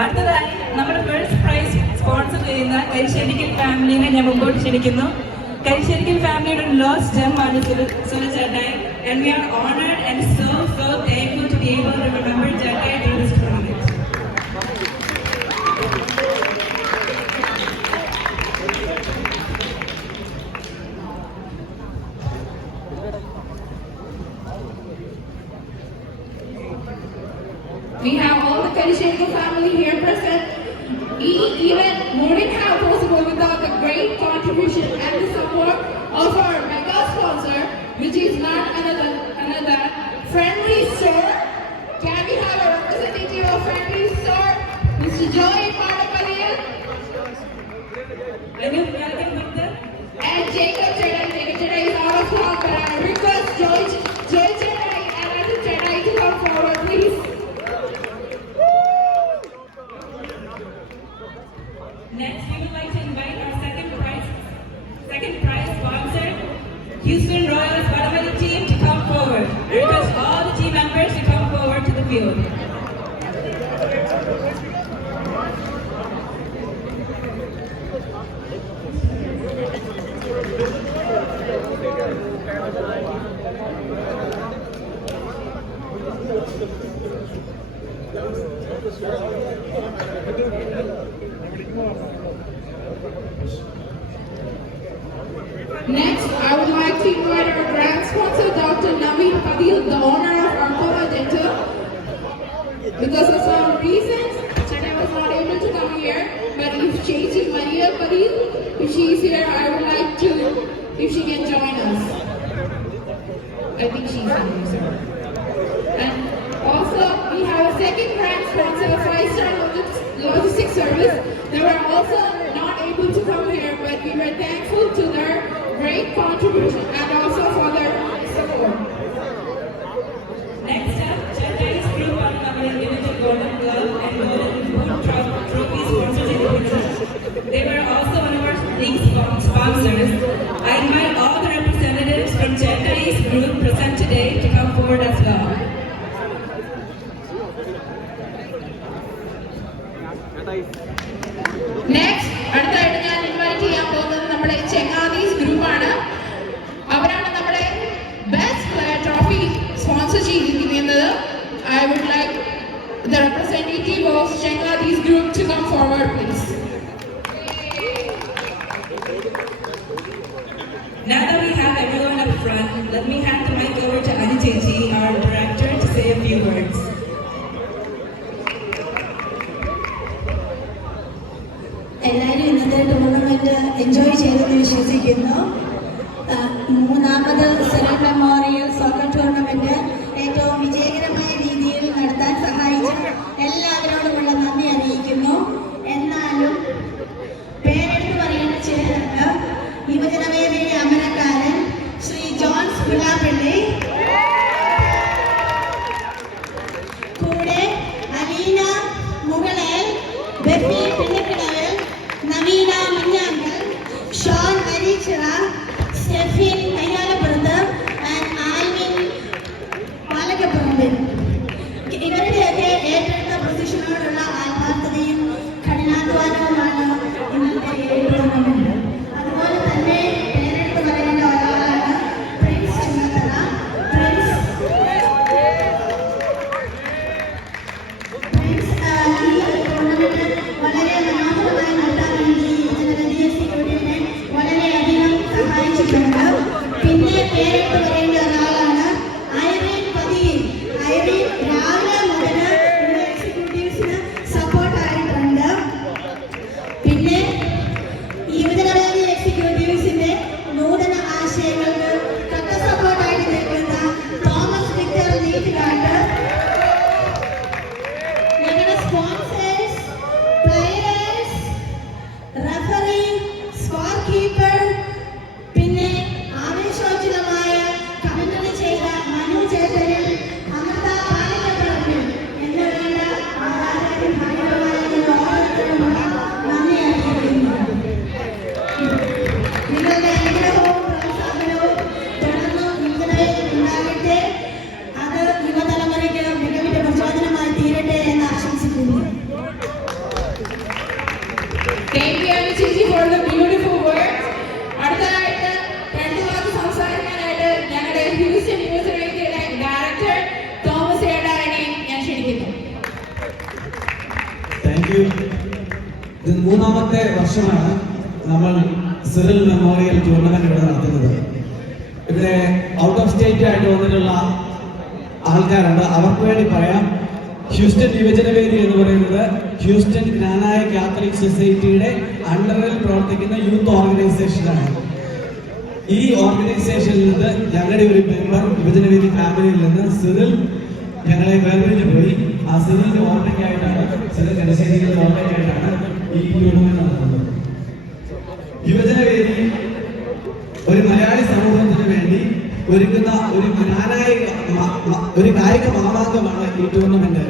അടുത്തതായി നമ്മുടെ first prize sponsor ചെയ്യുന്ന കരിശ്ശേരിക്കൽ ഫാമിലിനെ ഞാൻ മുമ്പോട്ട് ക്ഷണിക്കുന്നു. കരിശ്ശേരിക്കൽ ഫാമിലിയുടെ ലോസ്റ്റ് ജെം ആണ് സുനിൽ ചേട്ടായി. And we are honored and so thankful to be able to remember Jettai through this tournament. We have all the Karisserikkal family here present. Even wouldn't have possible without the great contribution and the support of our mega sponsor, which is not another Friendly Store. Can we have a representative of Friendly Store, Mr. Joy Padapaliyal? And Jacob Chedai. Jacob Chedai is out of town, but I request Joy Chedai and Anand Chedai to come forward, please. Next, we would like to invite our second prize sponsor, Houston Royals Vadavali team, to come forward. I request all the team members to come forward to the field. Next, I would like to invite our grand sponsor, Dr. Naveen Padil, the owner of Arcova Dental. Because of some reasons, Chennai was not able to come here. But if Chechi Maria Padil, if she is here, I would like to, if she can join us. I think she's here. And also, we have a second grand sponsor, 5-star logistics service. They were also not able to come here, but we were thankful to their great contribution and also for their support. Next up, Chettai's group on our limited Golden Glove and Golden Boot trophy sponsorship winner. They were also one of our league sponsors. I invite all the representatives from Chettai's group present today to come forward as well. Next, അടുത്തായിട്ട് ഞാൻ invite ചെയ്യാൻ പോകുന്നത് നമ്മുടെ ചെങ്ങാതീസ് ഗ്രൂപ്പാണ്. അവരാണ് നമ്മുടെ best player trophy sponsor ചെയ്തിരിക്കുന്നത്. I would like the representative of Chengadis group to come forward, please. Now that we have everyone up front, let me hand the mic over to Anujiji, our director, to say a few words. എല്ലാവരും ഇന്നത്തെ tournament enjoy ചെയ്തെന്ന് വിശ്വസിക്കുന്നു. മൂന്നാമത് സെറൽ memorial soccer tournament ഏറ്റവും വിജയകരമായ രീതിയിൽ നടത്താൻ സഹായിച്ച എല്ലാവരോടുമുള്ള നന്ദി അറിയിക്കുന്നു. എന്നാലും പേരെടുത്ത് പറയേണ്ട ചിലരുണ്ട്. യുവജനവേദിയുടെ അമരക്കാരൻ ശ്രീ ജോൺസ് പുലാപ്പള്ളി, കൂടെ അലീന മുകളേൽ, ബെഫി പിള്ളിക്കിടവൽ, നവീന മുഞ്ഞാങ്കൽ, ഷോൺ അരീച്ചിറ, സ്റ്റെഫിൻ കയ്യാലപ്പുറത്ത് ആൻഡ് ആൽവിൻ പാലക്കപ്പുറത്ത്. ഇവരുടെയൊക്കെ ഏറ്റെടുത്ത പൊസിഷനോടുള്ള ആത്മാർത്ഥതയും കഠിനാധ്വാനവുമാണ് ഇന്നത്തെ ടൂർണമെന്റ്. അതുപോലെ തന്നെ പേരെടുത്ത് പറയേണ്ട ഒരാളാണ് പ്രിൻസ് ചുമത്തല. പ്രിൻസ് ഈ ടൂർണമെന്റ് വളരെ താങ്ക് യു. ഇത് 3ാമത്തെ വർഷമാണ് നമ്മൾ സിറിൽ മെമ്മോറിയൽ ടൂർണമെന്റ് ഇവിടെ നടത്തുന്നത്. ഇവിടെ ഔട്ട് ഓഫ് സ്റ്റേറ്റ് ആയിട്ട് വന്നിട്ടുള്ള ആൾക്കാരുണ്ട്. അവർക്ക് വേണ്ടി പറയാം, ഹ്യൂസ്റ്റൺ യുവജനവേദി എന്ന് പറയുന്നത് ഹ്യൂസ്റ്റൺ ജ്ഞാനായ കാത്തലിക് സൊസൈറ്റിയുടെ അണ്ടറിൽ പ്രവർത്തിക്കുന്ന യൂത്ത് ഓർഗനൈസേഷനാണ്. ഈ ഓർഗനൈസേഷനിൽ നിന്ന് ഞങ്ങളുടെ ഒരു മെമ്പർ യുവജനവേദി ഫാമിലിയിൽ നിന്ന് സിറിൽ ഞങ്ങളെ വേർതിരിഞ്ഞു പോയി. ആ സിറിലിന്റെ ഓർമ്മയ്ക്കായിട്ടാണ്, സിറിൽ കരശ്ശേരിയുടെ ഓർമ്മയ്ക്കായിട്ടാണ് ഈ ടൂർണമെന്റ് നടത്തുന്നത്. യുവജനവേദി ഒരു മലയാളി സമൂഹത്തിന് വേണ്ടി ഒരുക്കുന്ന ഒരു കായിക മാമാങ്കമാണ് ഈ ടൂർണമെന്റ്.